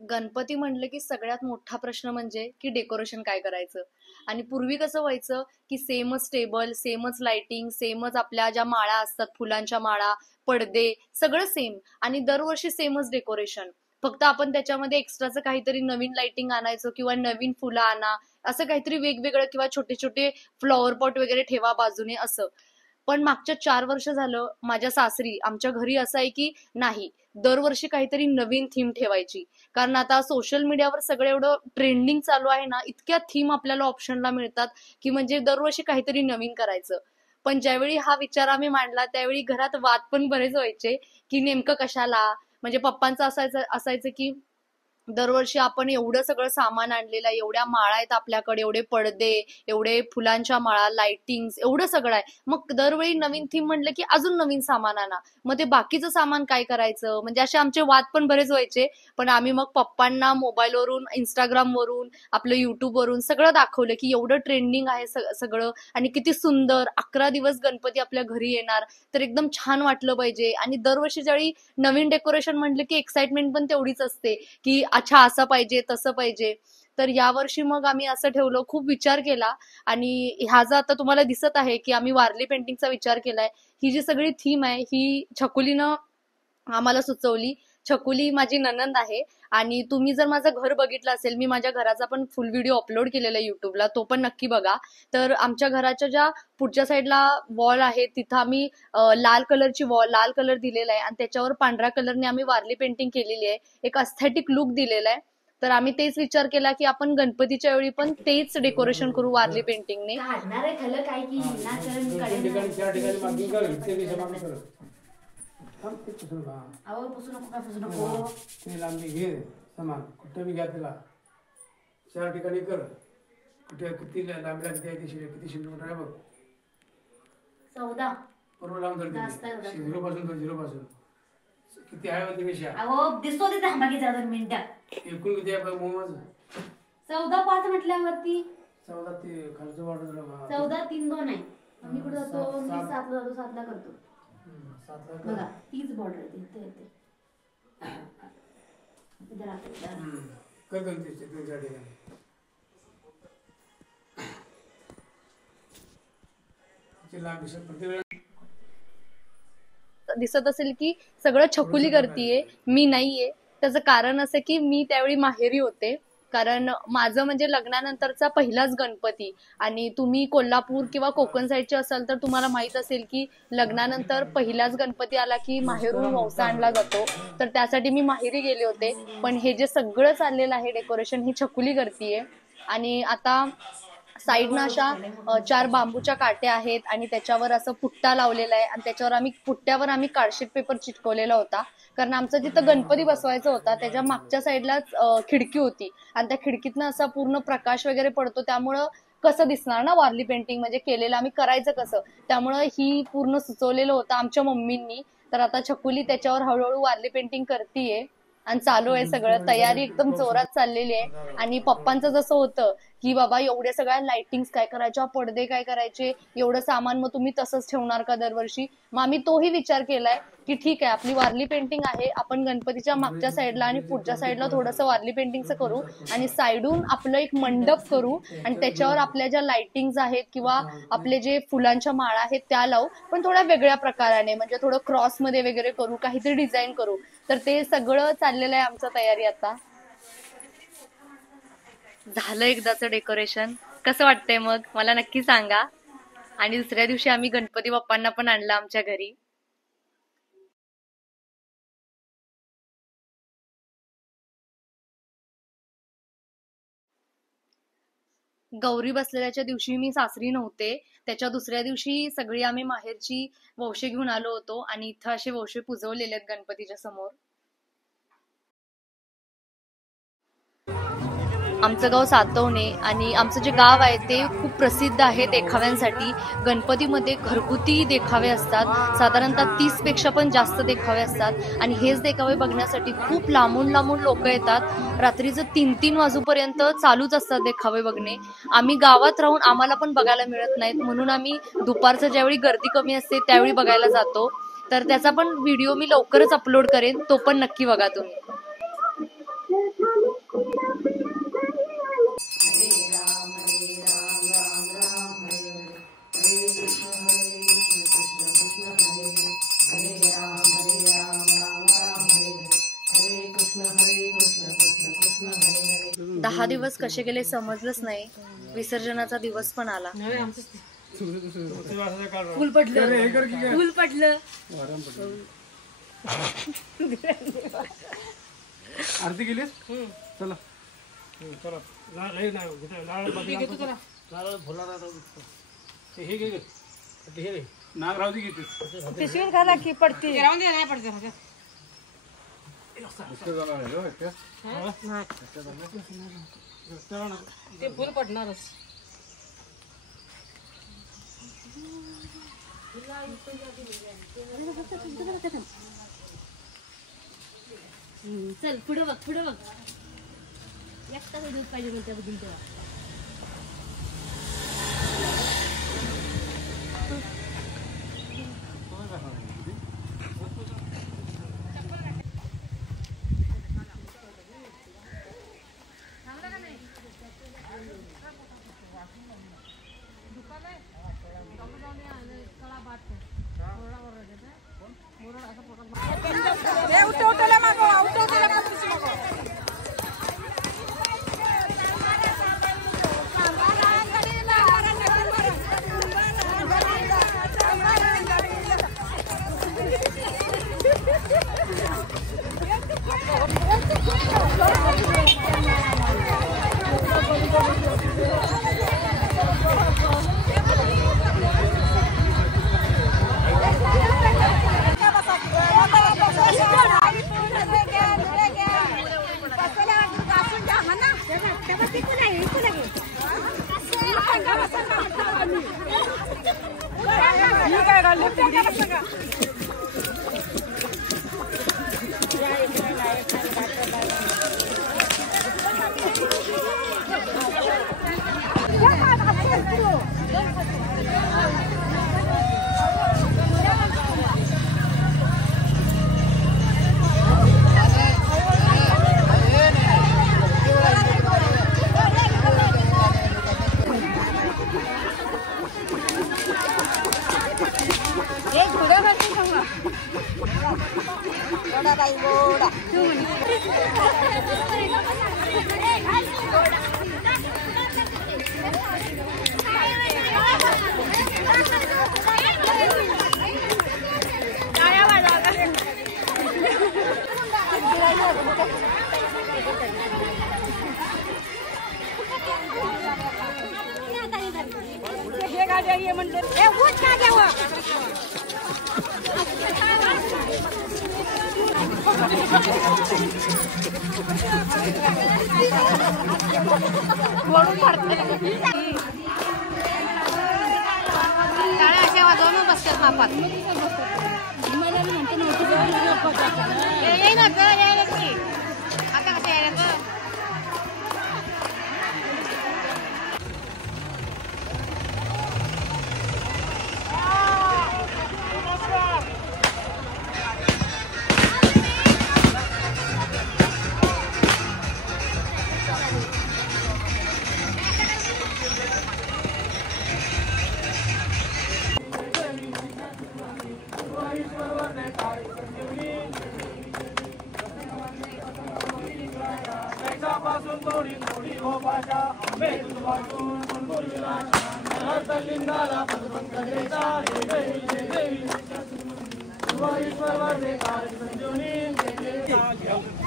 गणपती म्हणलं की सगळ्यात मोठा प्रश्न म्हणजे की डेकोरेशन काय करायचं. आणि पूर्वी कसं व्हायचं की सेमच टेबल, सेमच लाइटिंग, सेमच आपल्या ज्या माळा असतात, फुलांच्या माळा, पडदे, सगळं सेम. आणि दरवर्षी सेमच डेकोरेशन. फक्त आपण त्याच्यामध्ये एक्स्ट्राचं काहीतरी नवीन लाइटिंग आणायचो किंवा नवीन फुलं आणा, असं काहीतरी वेगवेगळं, किंवा छोटे छोटे फ्लॉवर पॉट वगैरे ठेवा बाजूने असं. पण मागच्या 4 वर्ष झालं माझ्या सासरी, आमच्या घरी असं आहे की नाही, दरवर्षी काहीतरी नवीन थीम ठेवायची. कारण आता सोशल मीडियावर सगळं एवढं ट्रेंडिंग चालू आहे ना, इतक्या थीम आपल्याला ऑप्शनला मिळतात की म्हणजे दरवर्षी काहीतरी नवीन करायचं. पण ज्यावेळी हा विचार आम्ही मांडला त्यावेळी घरात वाद पण बरेच व्हायचे की नेमकं कशाला. म्हणजे पप्पांचं असायचं असायचं की दरवर्षी आपण एवढं सगळं सामान आणलेलं आहे, एवढ्या माळा आहेत आपल्याकडे, एवढे पडदे, एवढे फुलांच्या माळा, लाइटिंग्स, एवढं सगळं आहे. मग दरवेळी नवीन थीम म्हणलं की अजून नवीन सामान आणा. मग ते बाकीचं सामान काय करायचं, म्हणजे असे आमचे वाद पण बरेच व्हायचे. पण आम्ही मग पप्पांना मोबाईलवरून, इंस्टाग्रामवरून, आपलं युट्यूबवरून सगळं दाखवलं की एवढं ट्रेंडिंग आहे सगळं, आणि किती सुंदर 11 दिवस गणपती आपल्या घरी येणार, तर एकदम छान वाटलं पाहिजे. आणि दरवर्षी ज्यावेळी नवीन डेकोरेशन म्हटलं की एक्साइटमेंट पण तेवढीच असते की अच्छा असं पाहिजे तसं पाहिजे. तर यावर्षी मग आम्ही असं ठेवलं, खूप विचार केला. आणि ह्याचा आता तुम्हाला दिसत आहे की आम्ही वारली पेंटिंगचा विचार केलाय. ही जी सगळी थीम आहे ही छकुलीनं आम्हाला सुचवली. छकुली माझी ननंद आहे. आणि तुम्ही जर माझं घर बघितलं असेल, मी माझ्या घराचा पण फुल व्हिडिओ अपलोड केलेला आहे युट्यूबला, तो पण नक्की बघा. तर आमच्या घराच्या ज्या पुढच्या साईडला वॉल आहे तिथं आम्ही लाल कलरची वॉल, लाल कलर दिलेला आहे आणि त्याच्यावर पांढऱ्या कलरने आम्ही वारली पेंटिंग केलेली आहे. एक अस्थेटिक लुक दिलेला आहे. तर आम्ही तेच विचार केला की आपण गणपतीच्या वेळी पण तेच डेकोरेशन करू वारली पेंटिंगने. काढणार आहे खलं काय की विनाकारण अहो पुसू नको, काय पुसू नको. ते लांबी घे समान, कुठं बी घ्या त्याला 4 ठिकाणी कर. कुठे किती लांबीला किती आहे, किती सेंटीमीटर आहे बघ. 14 बरोबर लावून धर. 0 पासून किती आहे होती पेक्षा. अहो दिसतो ते थांबा की जरा 2 मिनिटं. एकूण किती आहे बघ मोमोज. 14 म्हटल्यावरती 14 ते खालचं वाढत राहा. 14 3 2 आहे. आम्ही कुठे जातो, मी 7 ला जातो, 7 ला करतो. 7 ला बघा तीच बॉर्डर आहे इथे येते. इथे राहते कर गणपतीचे 3-4 ठिकाणी. दिसत असेल की सगळं छकुली करतीये, मी नाहीये. त्याचं कारण असं की मी त्यावेळी माहेरी होते. कारण माझं म्हणजे लग्नानंतरचा पहिलाच गणपती. आणि तुम्ही कोल्हापूर किंवा कोकण साईडचे असाल तर तुम्हाला माहित असेल की लग्नानंतर पहिलाच गणपती आला की माहेरून वौसा आणला जातो. तर त्यासाठी मी माहेरी गेले होते. पण हे जे सगळं चाललेलं आहे डेकोरेशन, ही छकुली करतीये. आणि आता साईडनं अशा 4 बांबूच्या काट्या आहेत आणि त्याच्यावर असं पुट्टा लावलेला आहे. आणि त्याच्यावर पुट्ट्यावर आम्ही कार्डशीट पेपर चिटकवलेला होता. कारण आमचा जिथं गणपती बसवायचा होता त्याच्या मागच्या साईडलाच खिडकी होती. आणि त्या खिडकीतनं असा पूर्ण प्रकाश वगैरे पडतो, त्यामुळं कसं दिसणार ना वारली पेंटिंग, म्हणजे केलेलं आम्ही करायचं कसं. त्यामुळं ही पूर्ण सुचवलेलं होतं आमच्या मम्मींनी. तर आता छकुली त्याच्यावर हळूहळू वारली पेंटिंग करतीये. आणि चालू आहे सगळं, तयारी एकदम जोरात चाललेली आहे. आणि पप्पांचं जसं होतं की बाबा एवढ्या सगळ्या लाइटिंग्स काय करायच्या, पडदे काय करायचे, एवढं सामान मग तुम्ही तसंच ठेवणार का दरवर्षी. मग आम्ही तोही विचार केलाय की ठीक आहे, आपली वारली पेंटिंग आहे, आपण गणपतीच्या मागच्या साईडला आणि पुढच्या साईडला थोडंसं वारली पेंटिंगचं करू. आणि साईडून आपलं एक मंडप करू. आणि त्याच्यावर आपल्या ज्या लाइटिंग्स आहेत किंवा आपले जे फुलांच्या माळा आहेत त्या लावू, पण थोड्या वेगळ्या प्रकाराने, म्हणजे थोडं क्रॉस मध्ये वगैरे करू, काहीतरी डिझाईन करू. तर ते सगळं चाललेलं आहे आमचं तयारी आता. झालं एकदाचं डेकोरेशन. कसं वाटतंय मग मला नक्की सांगा. आणि दुसऱ्या दिवशी आम्ही गणपती बाप्पांना पण आणलं आमच्या घरी. गौरी बसलेल्याच्या दिवशी मी सासरी नव्हते. त्याच्या दुसऱ्या दिवशी सगळी आम्ही माहेरची वौशे घेऊन आलो होतो आणि इथं असे वौशे पुजवलेले आहेत गणपतीच्या समोर. आमचं गाव सातवणे आणि आमचं जे गाव आहे ते खूप प्रसिद्ध आहे देखाव्यांसाठी. गणपतीमध्ये घरगुती देखावे असतात, साधारणतः 30 पेक्षा पण जास्त देखावे असतात. आणि हेच देखावे बघण्यासाठी खूप लांबून लांबून लोक येतात. रात्रीचं 3-3 वाजूपर्यंत चालूच असतात देखावे बघणे. आम्ही गावात राहून आम्हाला पण बघायला मिळत नाहीत, म्हणून आम्ही दुपारचं ज्यावेळी गर्दी कमी असते त्यावेळी बघायला जातो. तर त्याचा पण व्हिडिओ मी लवकरच अपलोड करेन, तो पण नक्की बघा तुम्ही. 10 दिवस कसे गेले समजलंच नाही. विसर्जनाचा दिवस पण आला. फुल पडलं फुल पडलं. आरती केलीस चला चला नाग राहू घेते पिशवीत घाला की पडते. ते फुल पडणारच. चल पुढे बघ पुढे बघ. एकटा दूध पाहिजे म्हणते बघून तेव्हा.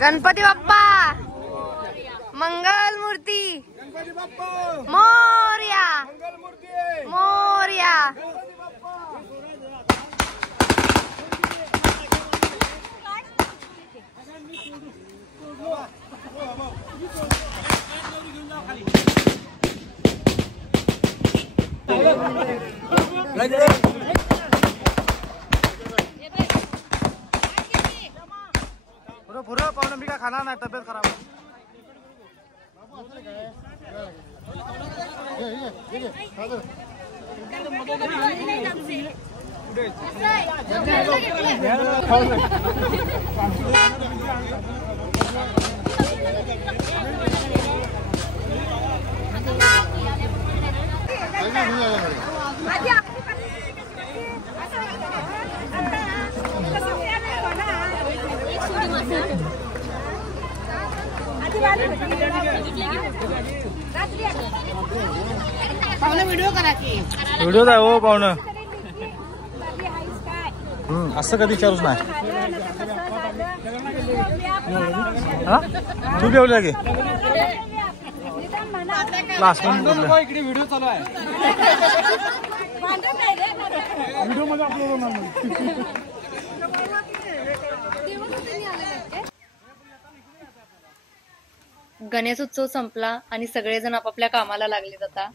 गणपती बाप्पा मंगल मूर्ती मोरया मोरया. पुरा पाहुणे मी काय खाणार नाही तब्येत खराब व्हिडिओ आहे हो पाहुणं. असं कधी विचारूच नाही. हा तू बेवला गे क्लास इकडे व्हिडिओ चालू आहे. व्हिडिओ मध्ये अपलोड होणार. गणेश उत्सव संपला आणि सगळेजण आपापल्या कामाला लागलेत आता.